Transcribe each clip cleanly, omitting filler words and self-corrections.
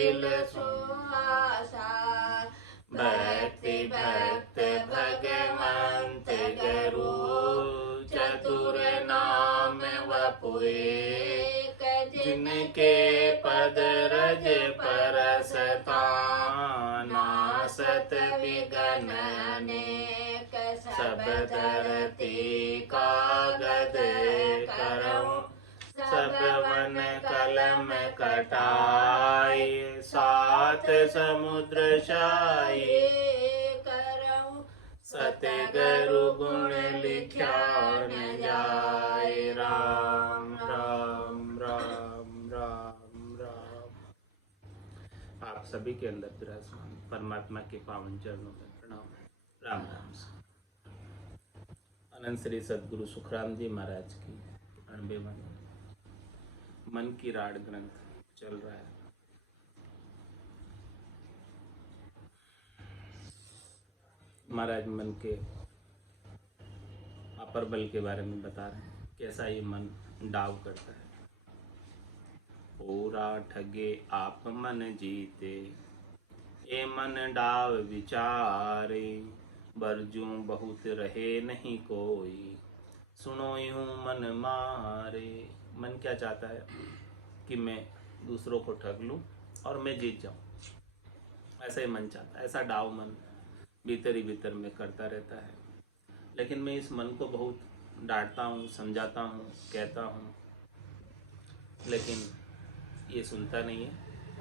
शील सुहासा। भक्ति भक्त भगवंत गुरु, चतुर नाम वपुएक। जिनके पद रज परसता, नासत विघ्न अनेक। सब धरती कागद करऊं, सब वन कलम कटाई। सात समुद्र शाही करऊं, सतगुरु गुण लिख्या न जाए। राम राम राम राम राम। आप सभी के अंदर विराजमान परमात्मा के पावन चरणों में प्रणाम। राम राम से अनंत श्री सद्गुरु सुखराम जी महाराज की 98वां मन की राड ग्रंथ चल रहा है। महाराज मन के अपर बल के बारे में बता रहे हैं, कैसा ये मन डाव करता है। पूरा ठगे आप मन जीते, ए मन डाव विचारे। बरजूं बहुत रहे नहीं कोई, सुनो यूं मन मारे। मन क्या चाहता है कि मैं दूसरों को ठग लूं और मैं जीत जाऊं। ऐसा ही मन चाहता है। ऐसा डाव मन भीतर ही भीतर में करता रहता है। लेकिन मैं इस मन को बहुत डांटता हूँ, समझाता हूँ, कहता हूँ, लेकिन ये सुनता नहीं है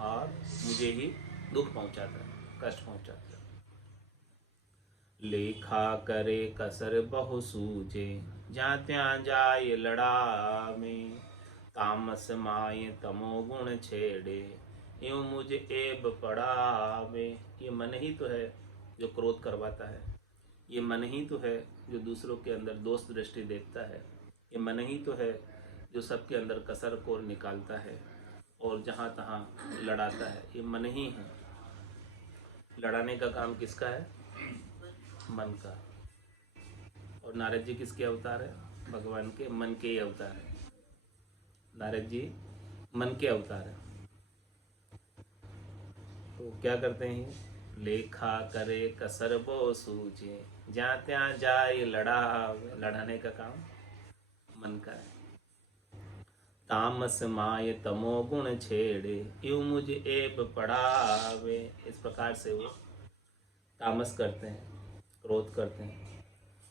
और मुझे ही दुख पहुँचाता है, कष्ट पहुँचाता है। लेखा करे कसर बहु सूझे, जहाँ त्यां जाय लड़ावे। तामस माय तमो गुण छेड़े, यूं मुझे एब पड़ावे। ये मन ही तो है जो क्रोध करवाता है। ये मन ही तो है जो दूसरों के अंदर दोष दृष्टि देखता है। ये मन ही तो है जो सबके अंदर कसर को निकालता है और जहाँ तहाँ लड़ाता है। ये मन ही है। लड़ाने का काम किसका है? मन का। और नारद जी किसके अवतार है? भगवान के मन के ही अवतार है। नारद जी मन के अवतार है। तो क्या करते हैं? लेखा करे कसर बो सूझे, जहाँ त्यां जाए लड़ाने का काम मन का है। तामस माय तमो गुण छेड़े, यूं मुझे एब पड़ावे। इस प्रकार से वो तामस करते हैं, क्रोध करते हैं।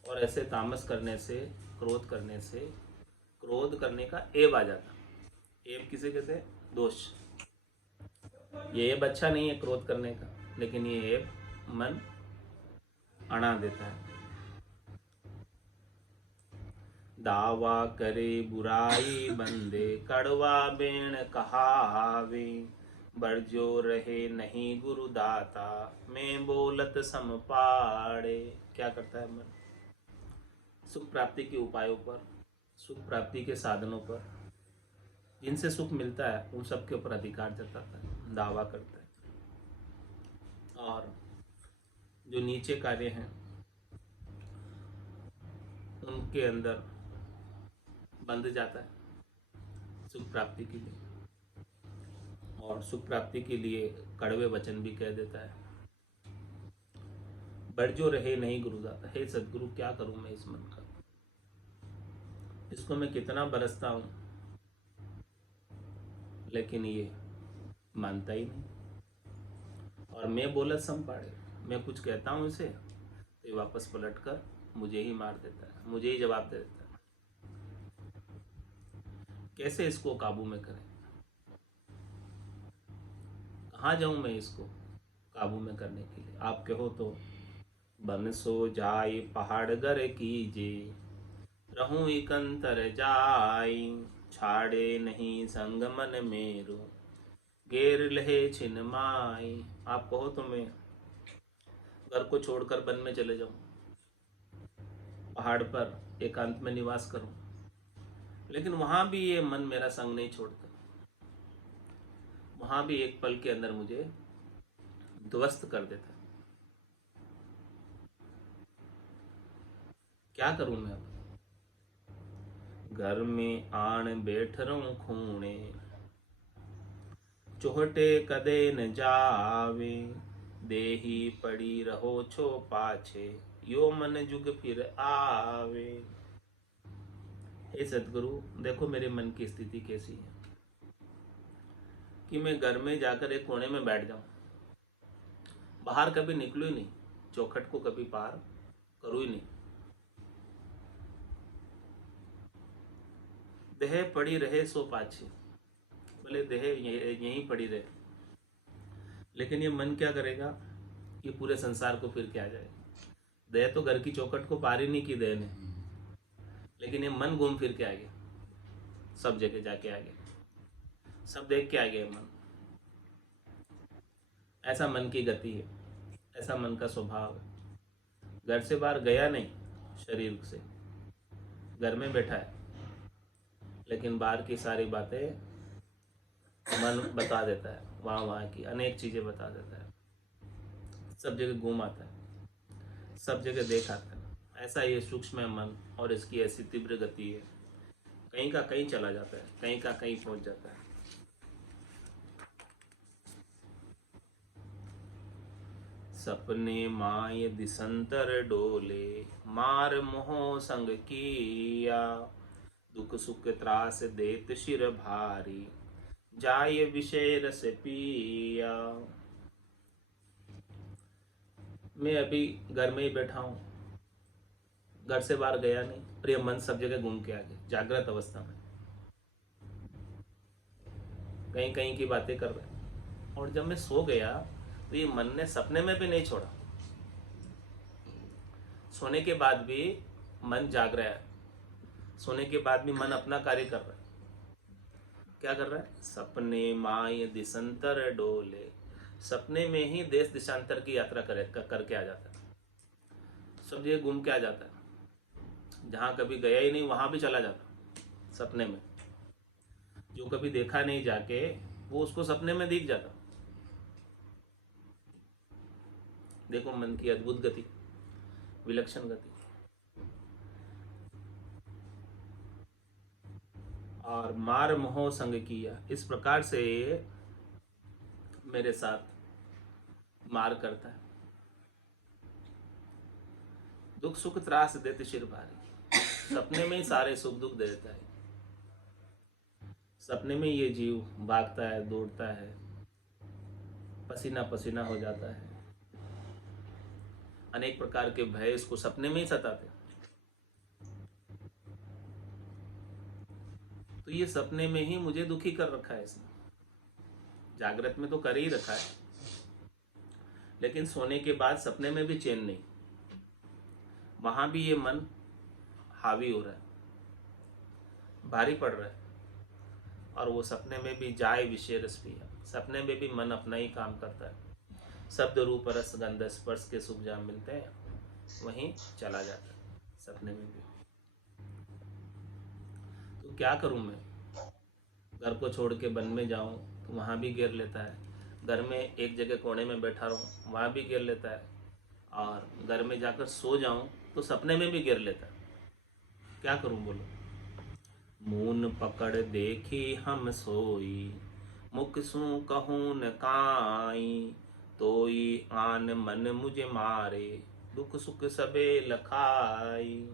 और ऐसे तामस करने से, क्रोध करने से, क्रोध करने का एब आ जाता। एब किसे कहते हैं? दोष। ये एब अच्छा नहीं है क्रोध करने का, लेकिन ये एब मन अड़ा देता है। दावा करे बुराई बंदे, कड़वा बेण कहावे। बरजो रहे नहीं गुरु दाता, मैं बोलत सम पाड़े। क्या करता है मन? सुख प्राप्ति के उपायों पर, सुख प्राप्ति के साधनों पर, जिनसे सुख मिलता है उन सब के ऊपर अधिकार जताता है, दावा करता है। और जो नीचे कार्य हैं उनके अंदर बंध जाता है सुख प्राप्ति के लिए। और सुख प्राप्ति के लिए कड़वे वचन भी कह देता है। बरजो रहे नहीं गुरुदाता, हे सदगुरु क्या करूं मैं इस मन का? इसको मैं कितना बरसता हूं, लेकिन ये मानता ही नहीं। और मैं बोलत सम पाड़े, मैं कुछ कहता हूं इसे तो ये वापस पलट कर मुझे ही मार देता है, मुझे ही जवाब दे देता है। कैसे इसको काबू में करें? कहाँ जाऊं मैं इसको काबू में करने के लिए? आप कहो तो बन सो जाए पहाड़ गर कीजे, रहूं इकंतर जाई। छाड़े नहीं संग मन मेरो, घेर लहे छिन माई। आप कहो तो मैं घर को छोड़कर वन में चले जाऊं, पहाड़ पर एकांत में निवास करूं, लेकिन वहां भी ये मन मेरा संग नहीं छोड़ता। वहां भी एक पल के अंदर मुझे ध्वस्त कर देता। क्या करूं मैं अब? घर में आन बैठ रहूं खूणे, चोहटे कदे न जावे, देही पड़ी रहो छो पाछे, यो मन जुग फिर आवे। हे सदगुरु, देखो मेरे मन की स्थिति कैसी है कि मैं घर में जाकर एक कोने में बैठ जाऊं, बाहर कभी निकलूं ही नहीं, चौखट को कभी पार करूं ही नहीं। देह पड़ी रहे सो पाछे, भले देह यहीं पड़ी रहे, लेकिन ये मन क्या करेगा कि पूरे संसार को फिर के आ जाए। देह तो घर की चौखट को पार ही नहीं की देह ने, लेकिन ये मन घूम फिर के आ गया, सब जगह जाके आ गया, सब देख के आ गया मन। ऐसा मन की गति है, ऐसा मन का स्वभाव है। घर से बाहर गया नहीं, शरीर से घर में बैठा है, लेकिन बाहर की सारी बातें मन बता देता है, वहाँ वहाँ की अनेक चीज़ें बता देता है, सब जगह घूम आता है, सब जगह देख आता है। ऐसा ये सूक्ष्म मन और इसकी ऐसी तीव्र गति है, कहीं का कहीं चला जाता है, कहीं का कहीं पहुँच जाता है। सपने माय दिसंतर डोले, मार मोह संग किया, दुख सुख त्रास देत शिर भारी, जाय विषय रस पिया। मैं अभी घर में ही बैठा हूँ, घर से बाहर गया नहीं, प्रिय मन सब जगह घूम के आ गया, जागृत अवस्था में कहीं कहीं की बातें कर रहे हैं। और जब मैं सो गया तो ये मन ने सपने में भी नहीं छोड़ा, सोने के बाद भी मन जाग रहा है, सोने के बाद भी मन अपना कार्य कर रहा है। क्या कर रहा है? सपने माय दिशंतर डोले, सपने में ही देश दिशांतर की यात्रा करके आ जाता है, सब जगह घूम के आ जाता है, जहाँ कभी गया ही नहीं वहाँ भी चला जाता सपने में। जो कभी देखा नहीं जाके वो उसको सपने में दिख जाता। देखो मन की अद्भुत गति, विलक्षण गति। और मार मोह संग किया, इस प्रकार से मेरे साथ मार करता है, दुख सुख त्रास देते शिर भारी, सपने में ही सारे सुख दुख देता है, सपने में ये जीव भागता है, दौड़ता है, पसीना पसीना हो जाता है, अनेक प्रकार के भय इसको सपने में ही सताते। तो ये सपने में ही मुझे दुखी कर रखा है इसने, जागृत में तो कर ही रखा है, लेकिन सोने के बाद सपने में भी चैन नहीं, वहां भी ये मन हावी हो रहा है, भारी पड़ रहा है। और वो सपने में भी जाए विषय रस पिया, सपने में भी मन अपना ही काम करता है, शब्द रूप रस गंध स्पर्श के सुख जहाँ मिलते हैं वहीं चला जाता है सपने में भी। तो क्या करूं मैं? घर को छोड़ के वन में जाऊं तो वहाँ भी घेर लेता है, घर में एक जगह कोने में बैठा रहूं वहाँ भी घेर लेता है, और घर में जाकर सो जाऊं तो सपने में भी घेर लेता है। क्या करूं बोलो? मून पकड़ देखी हम सोई, मुख सू कहूँ न काई, तोई आन मन मुझे मारे, दुख सुख सबे लखाई।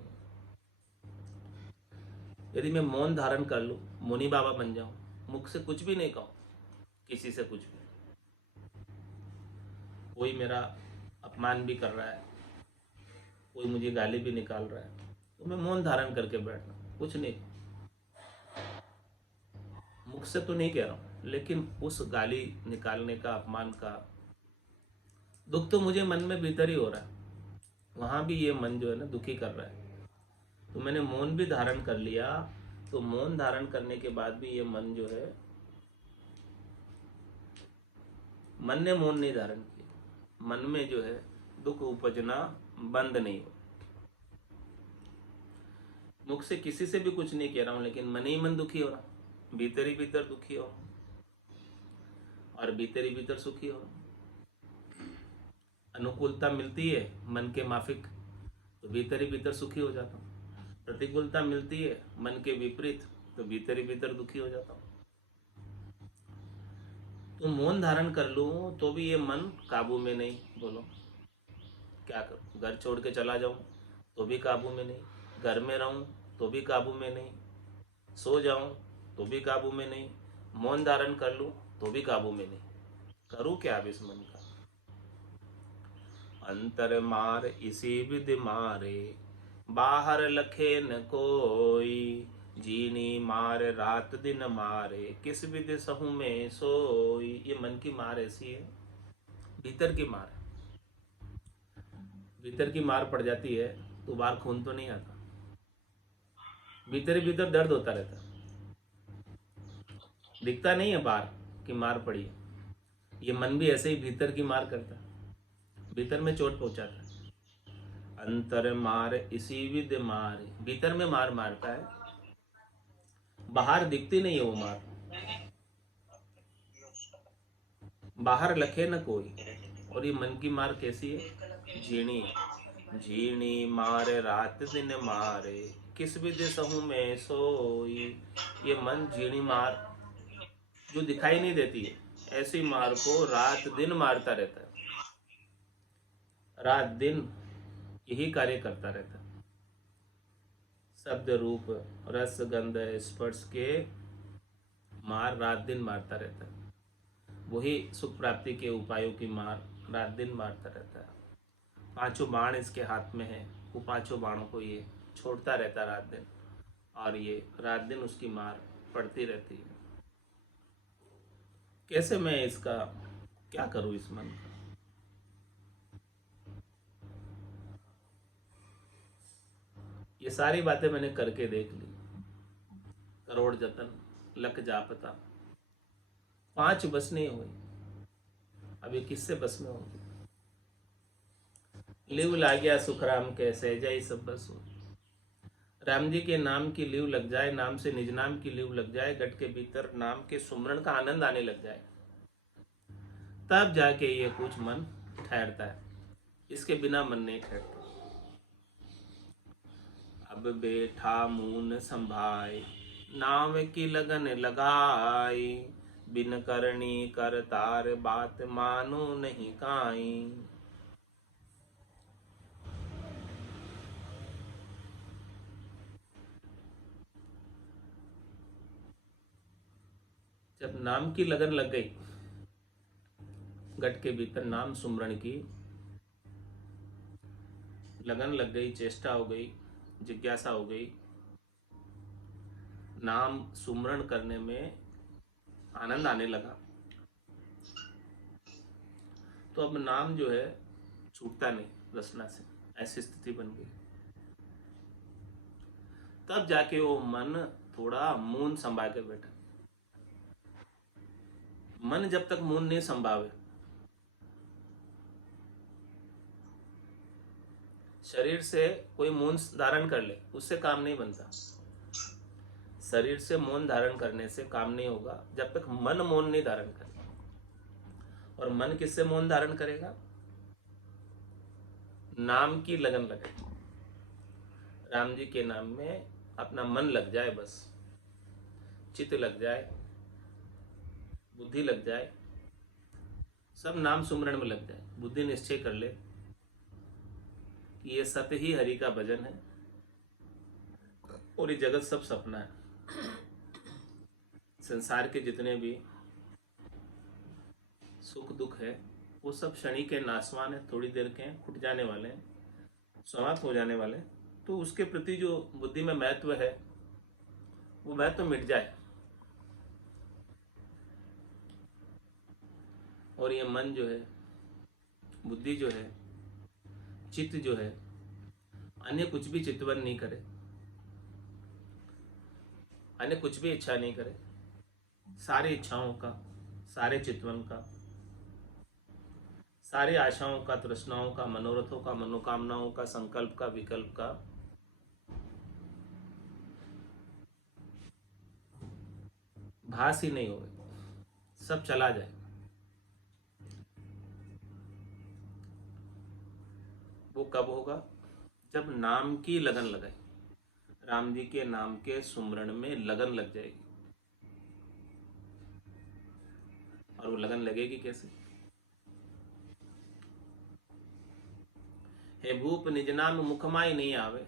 यदि मैं मौन धारण कर लूं, मुनि बाबा बन जाऊं, मुख से कुछ भी नहीं कहूं, किसी से कुछ भी, कोई मेरा अपमान भी कर रहा है, कोई मुझे गाली भी निकाल रहा है, तो मैं मौन धारण करके बैठना, कुछ नहीं, मुख से तो नहीं कह रहा हूं, लेकिन उस गाली निकालने का, अपमान का दुख तो मुझे मन में भीतर ही हो रहा है, वहां भी ये मन जो है ना दुखी कर रहा है। तो मैंने मौन भी धारण कर लिया, तो मौन धारण करने के बाद भी ये मन जो है, मन ने मौन नहीं धारण किया, मन में जो है दुख उपजना बंद नहीं हो। मुख से किसी से भी कुछ नहीं कह रहा हूं, लेकिन मन ही मन दुखी हो रहा, भीतर ही भीतर दुखी हो और भीतर ही भीतर सुखी हो। अनुकूलता मिलती है मन के माफिक तो भीतर ही भीतर सुखी हो जाता हूँ, प्रतिकूलता मिलती है मन के विपरीत तो भीतर ही भीतर दुखी हो जाता हूँ। तो मौन धारण कर लूँ तो भी ये मन काबू में नहीं। बोलो क्या करूँ? घर छोड़ के चला जाऊँ तो भी काबू में नहीं, घर में रहूँ तो भी काबू में नहीं, सो जाऊँ तो भी काबू में नहीं, मौन धारण कर लूँ तो भी काबू में नहीं। करूँ क्या अब इस मन का? अंतर मार इसी विध मारे, बाहर लखे न कोई, जीनी मार रात दिन मारे, किस विधि सहू में सोई। ये मन की मार ऐसी है, भीतर की मार है। भीतर की मार पड़ जाती है तो बाहर खून तो नहीं आता, भीतर ही भीतर दर्द होता रहता है, दिखता नहीं है बाहर कि मार पड़ी है। ये मन भी ऐसे ही भीतर की मार करता है, भीतर में चोट पहुंचाता है। अंतर मार इसी विध मारे, भीतर में मार मारता है, बाहर दिखती नहीं है वो मार। बाहर लखे न कोई। और ये मन की मार कैसी है? झीणी। झीणी मार रात दिन मारे, किस विधि सहू में सोई। ये मन झीणी मार जो दिखाई नहीं देती है, ऐसी मार को रात दिन मारता रहता है, रात दिन यही कार्य करता रहता है। शब्द रूप रस गंध स्पर्श के मार रात दिन मारता रहता है। वही सुख प्राप्ति के उपायों की मार रात दिन मारता रहता है। पांचों बाण इसके हाथ में है, वो पांचों बाणों को ये छोड़ता रहता है रात दिन, और ये रात दिन उसकी मार पड़ती रहती है। कैसे मैं इसका क्या करूं इस मन का? ये सारी बातें मैंने करके देख ली, करोड़ जतन लख जापता, पांच बस नहीं हुई। अब ये किससे बस में होगी? लिव लाग्या सुख राम के सहजा ही सब बस हो। राम जी के नाम की लिव लग जाए, नाम से निज नाम की लिव लग जाए, गट के भीतर नाम के सुमरण का आनंद आने लग जाए, तब जाके ये कुछ मन ठहरता है, इसके बिना मन नहीं ठहरता। अब बैठा मून संभाए, नाम की लगन लगाई, बिन करनी कर तार बात मानो नहीं काई। जब नाम की लगन लग गई, गट के भीतर नाम सुमरण की लगन लग गई, चेष्टा हो गई, जिज्ञासा हो गई, नाम सुमरण करने में आनंद आने लगा, तो अब नाम जो है छूटता नहीं रसना से, ऐसी स्थिति बन गई। तब जाके वो मन थोड़ा मौन संभाल के बैठा। मन जब तक मौन नहीं संभावे, शरीर से कोई मौन धारण कर ले उससे काम नहीं बनता। शरीर से मौन धारण करने से काम नहीं होगा जब तक मन मौन नहीं धारण करे। और मन किससे मौन धारण करेगा? नाम की लगन लगे, राम जी के नाम में अपना मन लग जाए, बस चित्त लग जाए, बुद्धि लग जाए, सब नाम सुमरण में लग जाए। बुद्धि निश्चय कर ले कि ये सत्य ही हरि का भजन है और ये जगत सब सपना है। संसार के जितने भी सुख दुख है वो सब क्षणिक के नासवान है, थोड़ी देर के हैं, फुट जाने वाले हैं, समाप्त हो जाने वाले हैं। तो उसके प्रति जो बुद्धि में महत्व है वो महत्व मिट जाए, और ये मन जो है, बुद्धि जो है, चित्त जो है, अन्य कुछ भी चितवन नहीं करे, अन्य कुछ भी इच्छा नहीं करे, सारी इच्छाओं का, सारे चितवन का, सारी आशाओं का, तृष्णाओं का, मनोरथों का, मनोकामनाओं का, संकल्प का, विकल्प का भास ही नहीं होवे, सब चला जाए। वो कब होगा? जब नाम की लगन लगाए, राम जी के नाम के सुमरण में लगन लग जाएगी। और वो लगन लगेगी कैसे? हे भूप निज नाम मुखमाई नहीं आवे,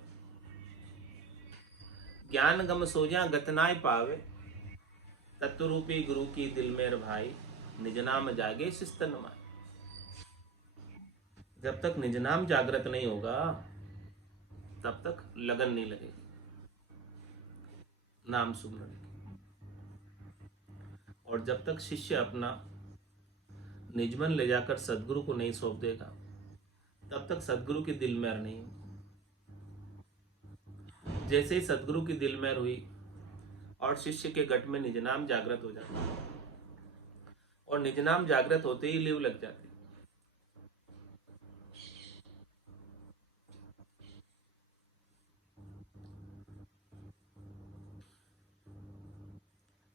ज्ञान गम सोजा गतनाय पावे, तत्वरूपी गुरु की दिल मेर भाई, निज नाम जागे शिस्तन माई। जब तक निज नाम जागृत नहीं होगा तब तक लगन नहीं लगेगी नाम सुमरन की। और जब तक शिष्य अपना निजमन ले जाकर सदगुरु को नहीं सौंप देगा तब तक सदगुरु की दिल मैर नहीं होगी। जैसे ही सदगुरु की दिल मैर हुई और शिष्य के गट में निज नाम जागृत हो जाता है, और निज नाम जागृत होते ही लीव लग जाती।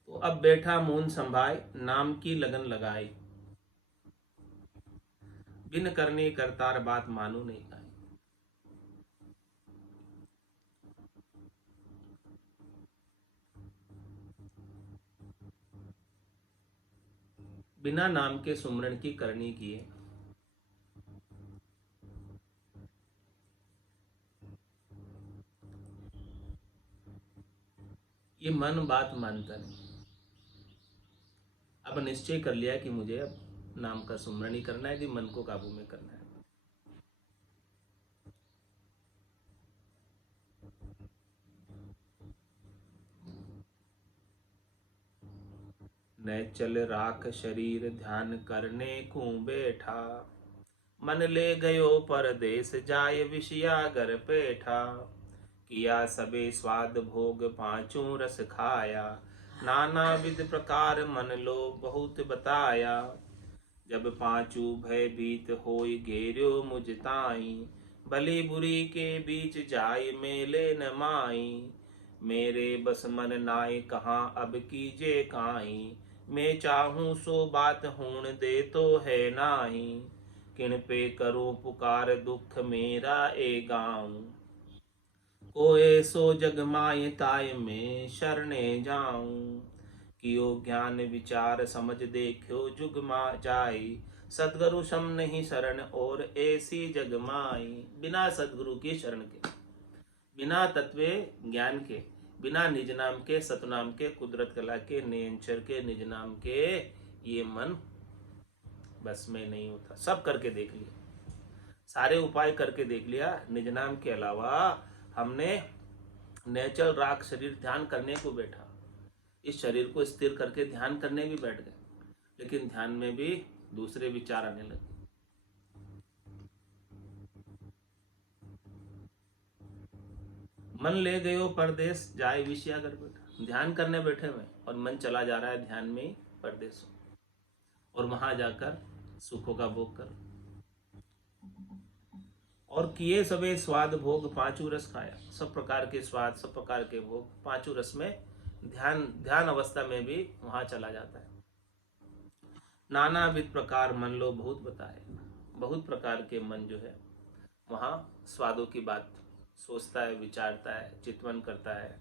तो अब बैठा मून संभाय, नाम की लगन लगाई, बिन करने करतार बात मानू नहीं आई। बिना नाम के सुमरण की करनी किए, ये मन बात मानता नहीं। अब निश्चय कर लिया कि मुझे अब नाम का सुमरण ही करना है, कि मन को काबू में करना है। न चल राख शरीर ध्यान करने को बैठा, मन ले गयो परदेस जाय विषयागर पेठा। किया सबे स्वाद भोग पांचों रस खाया, नाना विध प्रकार मन लो बहुत बताया। जब पांचू भय बीत होई घेर्यो मुझ ताई, भली बुरी के बीच जाय मेले न माई। मेरे बस मन नाय कहाँ अब कीजे काई, मैं चाहूं सो बात हूण दे तो है नाही। किन पे करूं पुकार दुख मेरा ए गाऊं, कोए सो जग माय ताय में शरणे जाऊं। कियो ज्ञान विचार समझ देखो जुग मा जाई, सदगुरु सम नहीं शरण और ऐसी जग माई। बिना सदगुरु की शरण के, बिना तत्व ज्ञान के, बिना निज नाम के, सतनाम के, कुदरत कला के, नेंचर के, निज नाम के, ये मन बस में नहीं होता। सब करके देख लिया, सारे उपाय करके देख लिया, निज नाम के अलावा हमने नेचर राग शरीर ध्यान करने को बैठा, इस शरीर को स्थिर करके ध्यान करने भी बैठ गए, लेकिन ध्यान में भी दूसरे विचार आने लगे। मन ले गयो परदेश जाए विषयागर बैठा, ध्यान करने बैठे हुए और मन चला जा रहा है ध्यान में परदेश, और वहां जाकर सुखों का भोग कर। और किए सबे स्वाद भोग पांचों रस खाया, सब प्रकार के स्वाद, सब प्रकार के भोग पांचों रस में ध्यान अवस्था में भी वहां चला जाता है। नाना विध प्रकार मन लो बहुत बताए, बहुत प्रकार के मन जो है वहां स्वादों की बात सोचता है, विचारता है, चिंतन करता है।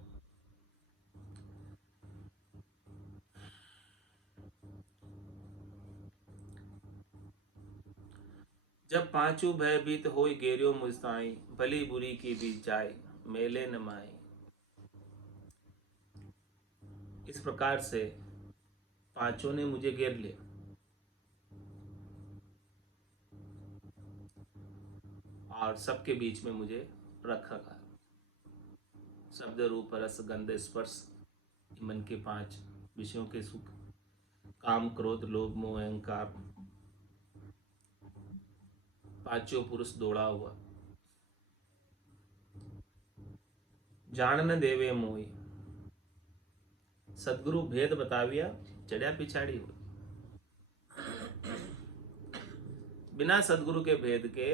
जब पांचों भयभीत होई गेरियो मुस्ताई, भली बुरी की बीच जाए मेले न माई। इस प्रकार से पांचों ने मुझे घेर लिया, और सबके बीच में मुझे रख रखा। शब्द रूप रस गंध स्पर्श, मन के पांच विषयों के सुख, काम क्रोध लोभ मोह अहंकार, पांचों पुरुष दौड़ा हुआ। जान न देवे मोई, सदगुरु भेद बताविया चढ़िया पिछाड़ी हुई। बिना सदगुरु के भेद के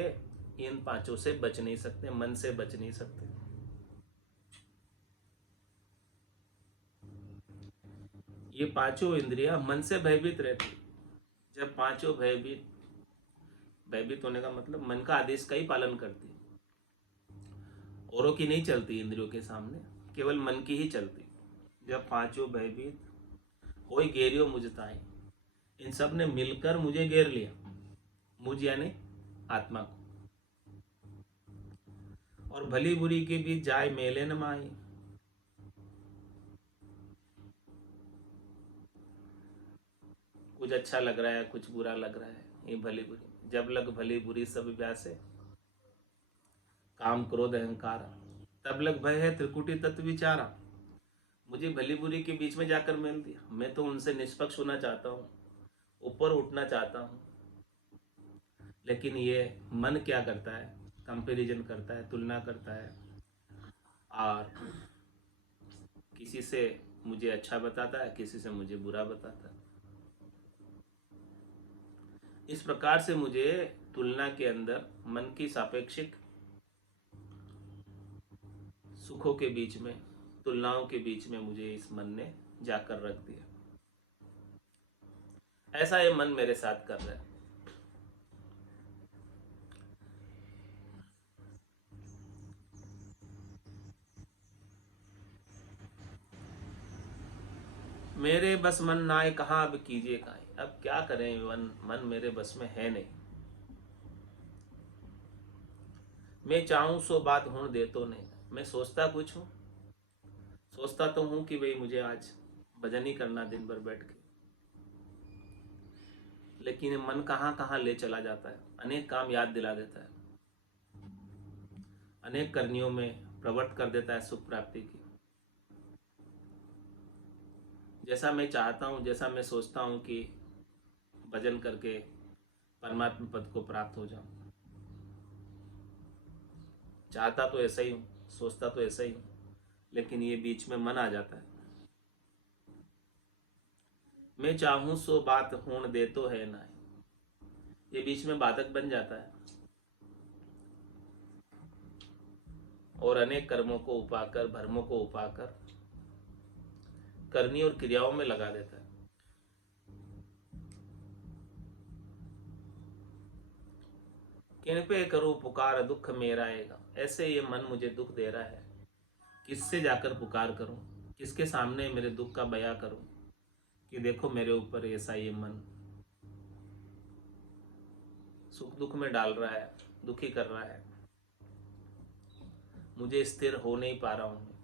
इन पांचों से बच नहीं सकते, मन से बच नहीं सकते। ये पांचों इंद्रियां मन से भयभीत रहती। जब पांचों भयभीत होने का मतलब मन का आदेश का ही पालन करती, औरों की नहीं चलती, इंद्रियों के सामने केवल मन की ही चलती। जब पांचों भयभीत होई गेरियो मुझताई, इन सब ने मिलकर मुझे घेर लिया, मुझ यानी आत्मा को। और भली बुरी के बीच जाए मेले न माही। कुछ अच्छा लग रहा है, कुछ बुरा लग रहा है, ये भली बुरी। जब लग भली बुरी सब व्यासे, काम क्रोध अहंकार, तब लग भय है त्रिकुटी तत्व विचारा। मुझे भली बुरी के बीच में जाकर मेल दिया। मैं तो उनसे निष्पक्ष होना चाहता हूँ, ऊपर उठना चाहता हूँ, लेकिन ये मन क्या करता है, कंपैरिजन करता है, तुलना करता है, और किसी से मुझे अच्छा बताता है, किसी से मुझे बुरा बताता है। इस प्रकार से मुझे तुलना के अंदर मन की सापेक्षिक सुखों के बीच में, तुलनाओं के बीच में मुझे इस मन ने जाकर रख दिया। ऐसा ये मन मेरे साथ कर रहा है। मेरे बस मन नाय कहाँ, अब कीजिए काहे। अब क्या करें, मन मेरे बस में है नहीं। मैं चाहूं सो बात होने दे तो नहीं। मैं सोचता कुछ हूं, सोचता तो हूं कि भाई मुझे आज भजन ही करना दिन भर बैठ के, लेकिन ये मन कहाँ कहाँ ले चला जाता है। अनेक काम याद दिला देता है, अनेक करनियों में प्रवृत्त कर देता है सुख प्राप्ति की। जैसा मैं चाहता हूँ, जैसा मैं सोचता हूँ कि भजन करके परमात्मा पद को प्राप्त हो जाऊं, चाहता तो ऐसा ही हूँ, सोचता तो ऐसा ही हूँ, लेकिन ये बीच में मन आ जाता है। मैं चाहूं सो बात होने दे तो है ना, ये बीच में बाधक बन जाता है और अनेक कर्मों को उपाकर, भरमों को उपाकर करनी और क्रियाओं में लगा देता है। किन पे करूं पुकार, दुख मेरा आएगा। ऐसे ये मन मुझे दुख दे रहा है, किससे जाकर पुकार करूं, किसके सामने मेरे दुख का बयां करूं कि देखो मेरे ऊपर ऐसा ये मन सुख दुख में डाल रहा है, दुखी कर रहा है। मुझे स्थिर हो नहीं पा रहा हूं।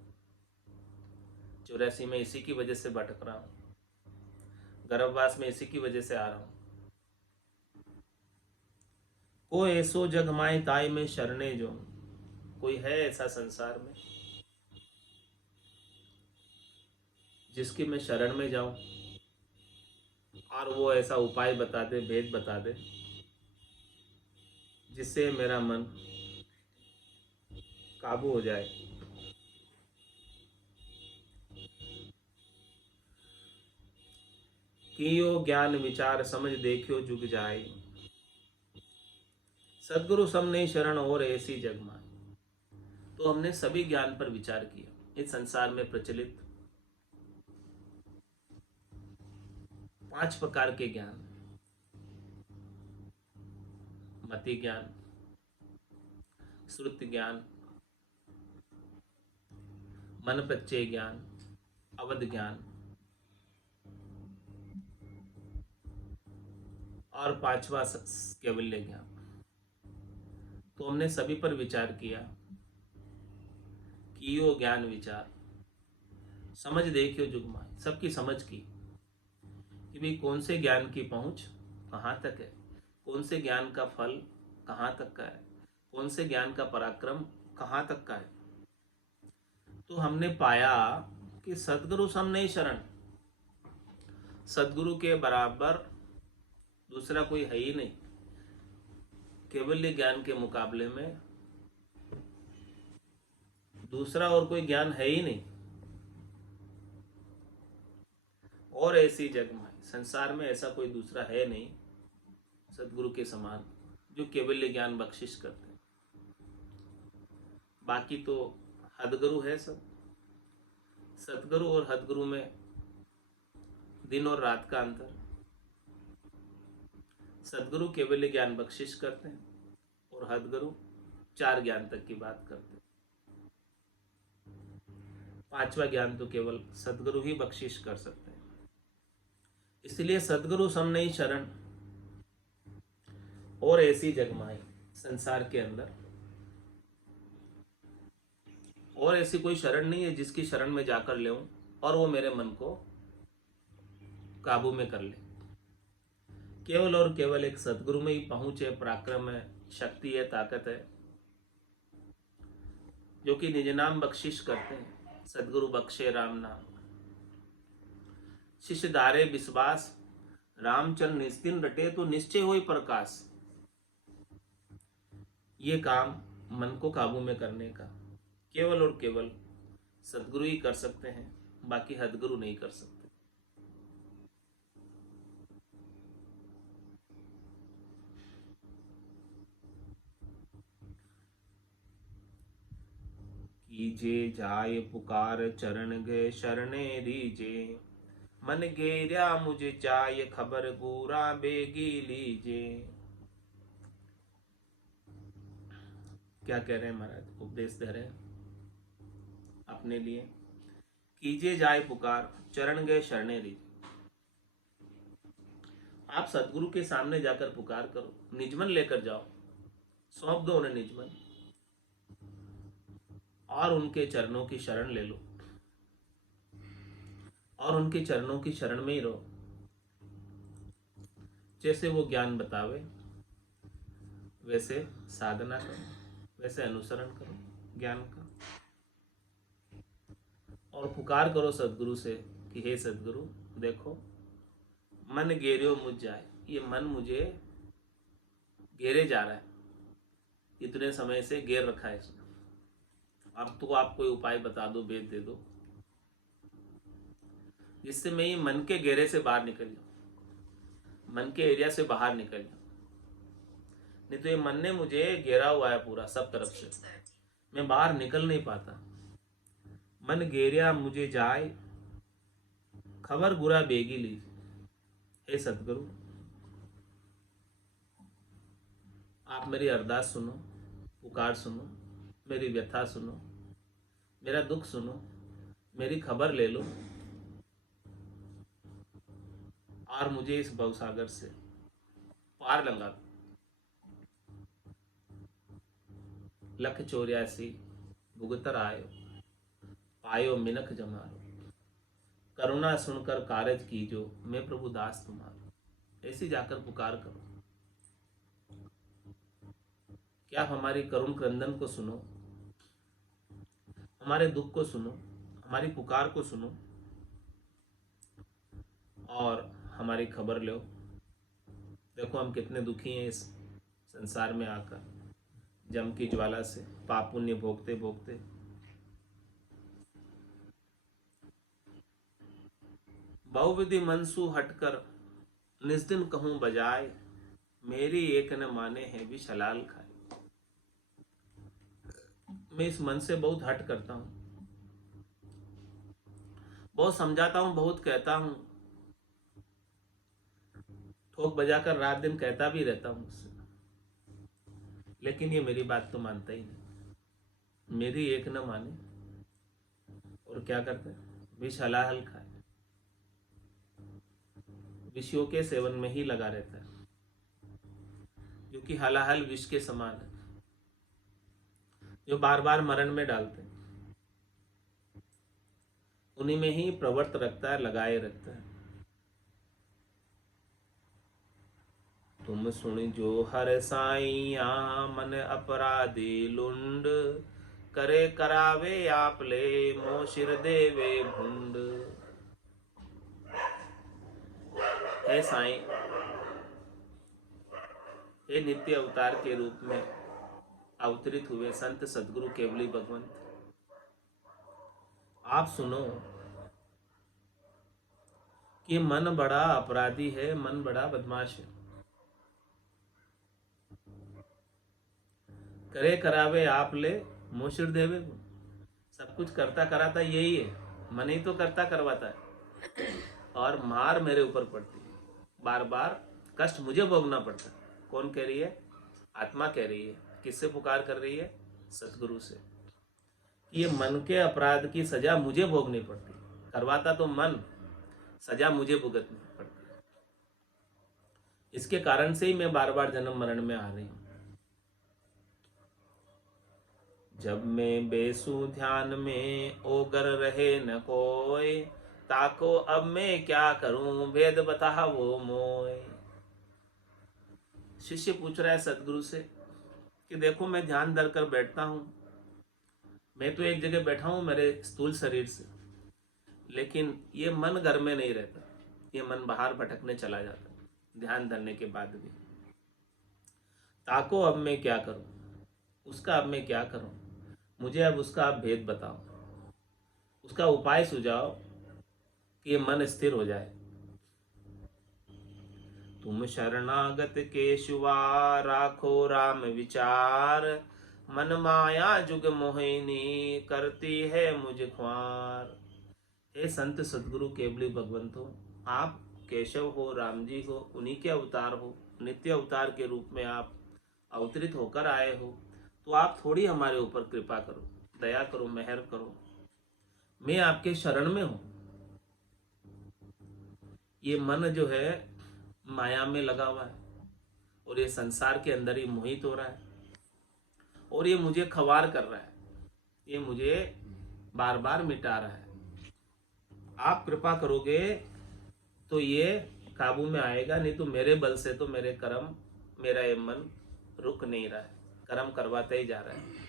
84 में इसी की वजह से भटक रहा हूं, गर्भवास में इसी की वजह से आ रहा हूं। कोई ऐसो जग माए ताई में शरणे जो, कोई है ऐसा संसार में जिसकी मैं शरण में जाऊं और वो ऐसा उपाय बता दे, भेद बता दे, जिससे मेरा मन काबू हो जाए। कियो ज्ञान विचार समझ देखियो जुग जाए, सदगुरु सम नहीं शरण और ऐसी जग माए। तो हमने सभी ज्ञान पर विचार किया। इस संसार में प्रचलित 5 प्रकार के ज्ञान, मति ज्ञान, श्रुति ज्ञान, मन प्रत्यय ज्ञान, अवध ज्ञान और 5वां कैवल्य ज्ञान। तो हमने सभी पर विचार किया। कियो ज्ञान विचार समझ देखियो जुग माए, सबकी समझ की कि भाई कौन से ज्ञान की पहुंच कहाँ तक है, कौन से ज्ञान का फल कहाँ तक का है, कौन से ज्ञान का पराक्रम कहाँ तक का है। तो हमने पाया कि सदगुरु सम नहीं शरण, सदगुरु के बराबर दूसरा कोई है ही नहीं। केवल्य ज्ञान के मुकाबले में दूसरा और कोई ज्ञान है ही नहीं। और ऐसी जग में संसार में ऐसा कोई दूसरा है नहीं सदगुरु के समान जो केवल्य ज्ञान बख्शिश करते हैं। बाकी तो हदगुरु है सब। सदगुरु और हदगुरु में दिन और रात का अंतर। सदगुरु केवल्य ज्ञान बख्शिश करते हैं और हदगुरु 4 ज्ञान तक की बात करते हैं। 5वां ज्ञान तो केवल सदगुरु ही बख्शिश कर सकते हैं। इसलिए सदगुरु सम नहीं शरण, और ऐसी जगमाई संसार के अंदर, और ऐसी कोई शरण नहीं है जिसकी शरण में जाकर ले और वो मेरे मन को काबू में कर ले। केवल और केवल एक सदगुरु में ही पहुंच है, पराक्रम है, शक्ति है, ताकत है, जो कि निज नाम बख्शिश करते हैं। सदगुरु बख्शे राम नाम, शिष्य धारे विश्वास, रामचंद्र निस्तिन रटे तो निश्चय होई प्रकाश। ये काम मन को काबू में करने का केवल और केवल सदगुरु ही कर सकते हैं, बाकी हदगुरु नहीं कर सकते। कीजे जाय पुकार चरण गए शरणे दीजे, मन गेर्या मुझे चाय खबर गुरा बेगी लीजे। क्या कह रहे हैं महाराज, उपदेश दे रहे हैं अपने लिए। कीजिए जाए पुकार चरण गए शरणे दीजिए। आप सदगुरु के सामने जाकर पुकार करो, निजमन लेकर जाओ, सौंप दो उन्हें निजमन, और उनके चरणों की शरण ले लो, और उनके चरणों की शरण में ही रहो। जैसे वो ज्ञान बतावे वैसे साधना करो, वैसे अनुसरण करो ज्ञान का, और पुकार करो सदगुरु से कि हे सदगुरु देखो, मन गेरियो मुझ जाए, ये मन मुझे घेरे जा रहा है, इतने समय से घेर रखा है इसने, अब तो आप कोई उपाय बता दो, वेद दे दो, जिससे मैं ये मन के घेरे से बाहर निकल जाऊं, मन के एरिया से बाहर निकल जाऊं। नहीं तो ये मन ने मुझे घेरा हुआ है पूरा सब तरफ से, मैं बाहर निकल नहीं पाता। मन घेरिया मुझे जाए खबर गुरा बेगी लीजिए। हे सतगुरु, आप मेरी अरदास सुनो, पुकार सुनो, मेरी व्यथा सुनो, मेरा दुख सुनो, मेरी खबर ले लो, और मुझे इस भवसागर से पार लंघा दो। लख 84 भुगतर आयो, पायो मिनख जमारो, करुणा सुनकर कारज कीजो, मैं प्रभु दास तुम्हारो। ऐसी जाकर पुकार करो कि आप हमारी करुण क्रंदन को सुनो, हमारे दुख को सुनो, हमारी पुकार को सुनो, और हमारी खबर लो। देखो हम कितने दुखी हैं इस संसार में आकर, जम की ज्वाला से पाप पुण्य भोगते भोगते। बहुविधि मनसु हटकर निस्दिन कहूं बजाय, मेरी एक न माने है विष हलाल खाए। मैं इस मन से बहुत हट करता हूं, बहुत समझाता हूं, बहुत कहता हूं, ठोक बजाकर रात दिन कहता भी रहता हूं उससे, लेकिन ये मेरी बात तो मानता ही नहीं, मेरी एक न माने, और क्या करता है, विष हलाहल खाए, विषयों के सेवन में ही लगा रहता है, क्योंकि हलाहल विष के समान है, जो बार बार मरण में डालते हैं, उन्हीं में ही प्रवृत्त रखता है, लगाए रखता है। तुम सुन जो हर साइया, मन अपराधी लुंड, करे करावे आप ले, मोह सिर देवे भुंड। हे साईं, हे नित्य अवतार के रूप में अवतरित हुए संत सदगुरु केवली भगवंत, आप सुनो कि मन बड़ा अपराधी है, मन बड़ा बदमाश है, करे करावे आप ले, मोशिर देवे। सब कुछ करता कराता यही है, मन ही तो करता करवाता है, और मार मेरे ऊपर पड़ती है, बार बार कष्ट मुझे भोगना पड़ता है। कौन कह रही है? आत्मा कह रही है। किससे पुकार कर रही है? सतगुरु से। ये मन के अपराध की सजा मुझे भोगनी पड़ती, करवाता तो मन, सजा मुझे भुगतनी पड़ती। इसके कारण से ही मैं बार बार जन्म मरण में आ रही हूं। जब मैं बेसू ध्यान में ओगर रहे न कोय, ताको अब मैं क्या करूं भेद बता वो मोय। शिष्य पूछ रहा है सदगुरु से कि देखो मैं ध्यान धर कर बैठता हूं, मैं तो एक जगह बैठा हूं मेरे स्थूल शरीर से, लेकिन ये मन घर में नहीं रहता, ये मन बाहर भटकने चला जाता ध्यान धरने के बाद भी। ताको अब मैं क्या करूं, उसका अब मैं क्या करूं, मुझे अब उसका आप भेद बताओ, उसका उपाय सुझाओ कि ये मन स्थिर हो जाए। तुम शरणागत केशवा राखो राम विचार, मन माया जुग मोहिनी करती है मुझ ख्वार। हे संत सदगुरु केवली भगवंतो, आप केशव हो, राम जी हो, उन्हीं के अवतार हो, नित्य अवतार के रूप में आप अवतरित होकर आए हो, तो आप थोड़ी हमारे ऊपर कृपा करो, दया करो, मेहर करो। मैं आपके शरण में हूं। ये मन जो है माया में लगा हुआ है और ये संसार के अंदर ही मोहित हो रहा है और ये मुझे खवार कर रहा है, ये मुझे बार बार मिटा रहा है। आप कृपा करोगे तो ये काबू में आएगा, नहीं तो मेरे बल से तो मेरे कर्म, मेरा ये मन रुक नहीं रहा है, कर्म करवाते ही जा रहा है।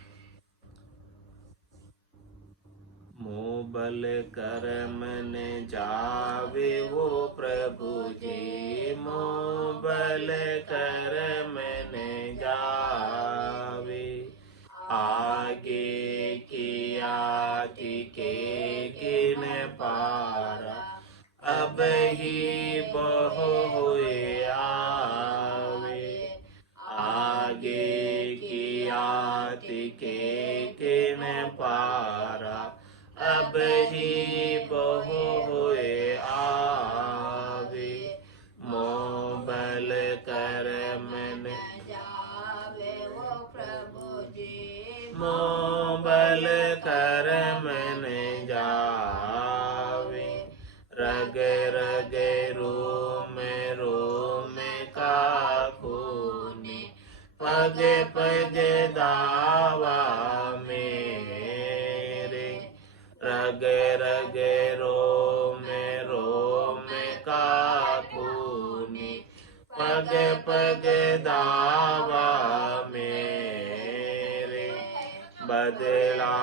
मोह बल कर्म न जावे वो प्रभु जी, मोह बल कर्म न जावे। आगे किया के किन पारा, अब ही बहु हुए आवे। आगे किया के किन पारा, अब ही बहु हुए आवे। मोह बल कर्म न जावे वो प्रभु जी, मोह बल कर्म न जावे। रग रग रोम रोम का खूने, पग पग दावा मेरे। रग रग रोम रोम का खूने, पग पग दावा मेरे। बदला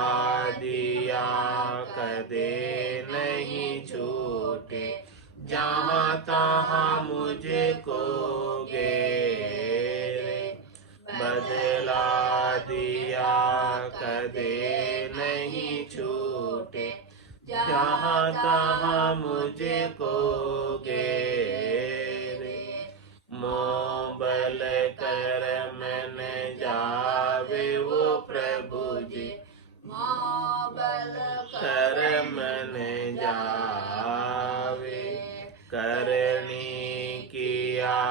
दिया कदे नहीं छूटे, जहाँ तहाँ मुझको घेरे। बदला दिया कदे नहीं छूटे, जहाँ तहाँ मुझको घेरे। मोह बल कर्म न जावे वो प्रभु जी, मोह बल कर्म न जावे। करनी किया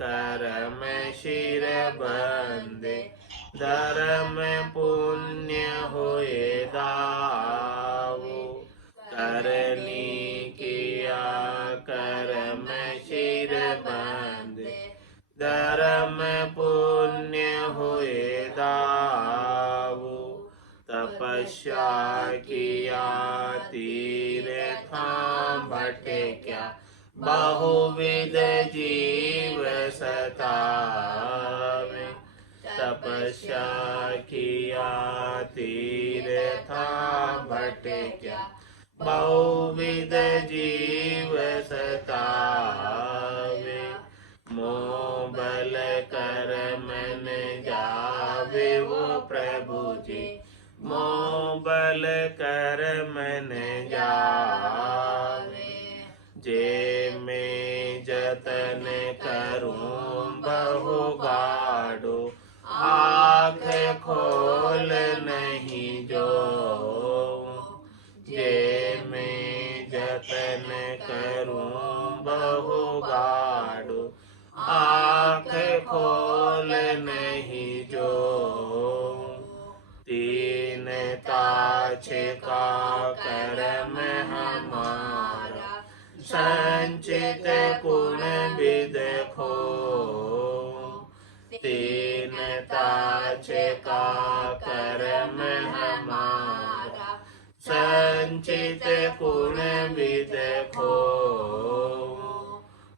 कर्म शिर बंदे, धर्म पुण्य होए दावो। करनी किया कर्म शिर बंदे, धर्म पुण्य होए दावो। तपस्या किया तीर्थां भटक्या, बहुविध जीव सतावे। तपस्या किया तीर्थां भटक्या, बहुविध जीव सतावे। मोह बल कर्म न जावे वो प्रभु जी, मोह बल कर्म न जावे। जे मैं जतन करूं बहु बाडो, आँख खोल नहीं जो। जे मैं जतन करूं बहु बाडो, आँख खोल नहीं जो। तीन ताछ का कर्म हमारा, संचित गुण विद खो तीन ताछ का कर्म हमारा संचित गुण विद खो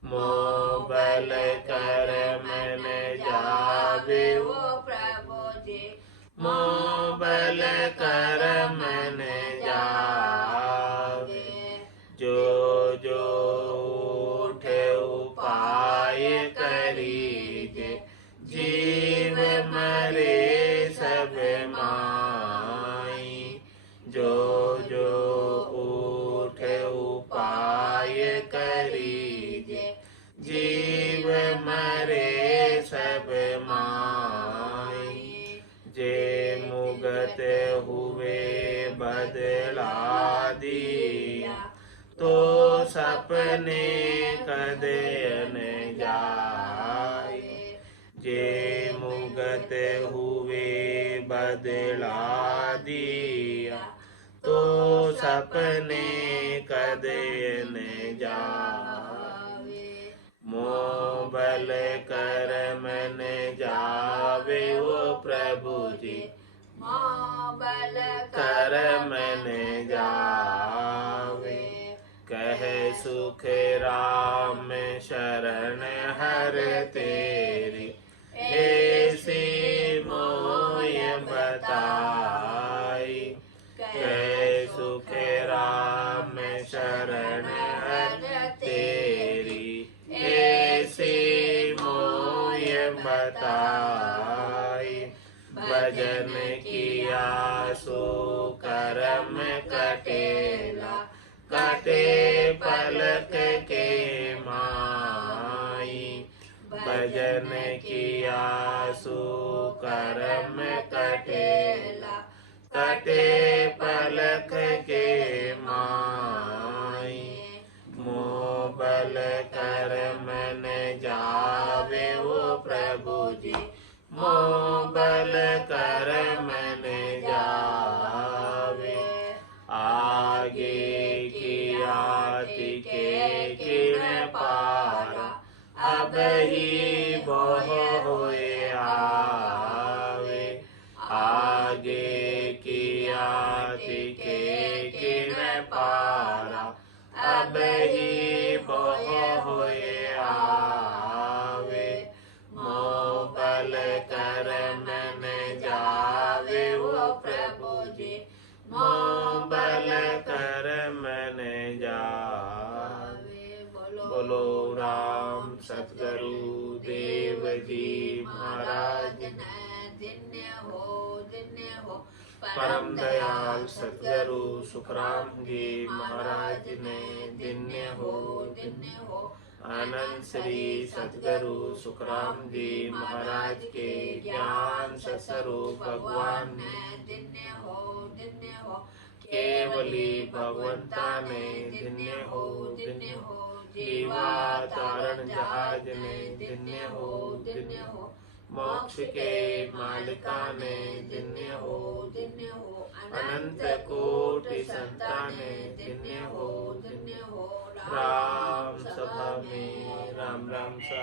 मोह बल कर्म न जावे वो प्रभु जी मोह बल कर्म न जावे जो जो उठे उपाय करीजे जीव मरे सब माई जो जो उठे उपाय करीजे जीव मरे सब माई जे मुगत हुए बदला दिया तो सपने कदे न जाए जे मुगत हुए बदला दिया तो सपने कदे न जावे मोह बल कर्म न जावे वो प्रभु जी मोह बल कर्म न जावे कह सुख राम शरण हर तेरी ऐसी मोय बताई कह सुख राम शरण हर तेरी ऐसी मोय बताई भजन किया सो कर्म कटेला कटे पलक के माई भजन किया सो कर्म कटेला कटे पलक के माई मोह बल कर्म न जावे वो प्रभु जी मोह बल कर्म न जावे आगे कियाति के किण पारा अब ही बह होए आवे आगे कियाति के किण पारा अब ही बह होए आवे मोह बल कर्म न जावे वो प्रभु जी मोह बल कर्म न जावे बोलो राम सतगुरु देव जी महाराज धन्य हो परम दयाल सतगुरु सुखराम जी महाराज ने धन्य हो आनंद श्री सतगुरु सुखराम जी महाराज के ज्ञान स्वरूप भगवान ने धन्य हो केवली भगवंता ने धन्य हो जीवा तारण जहाज ने धन्य हो मोक्ष के मालिका ने धन्य हो अनंत कोटि संताने धन्य हो राम सभा में राम राम सा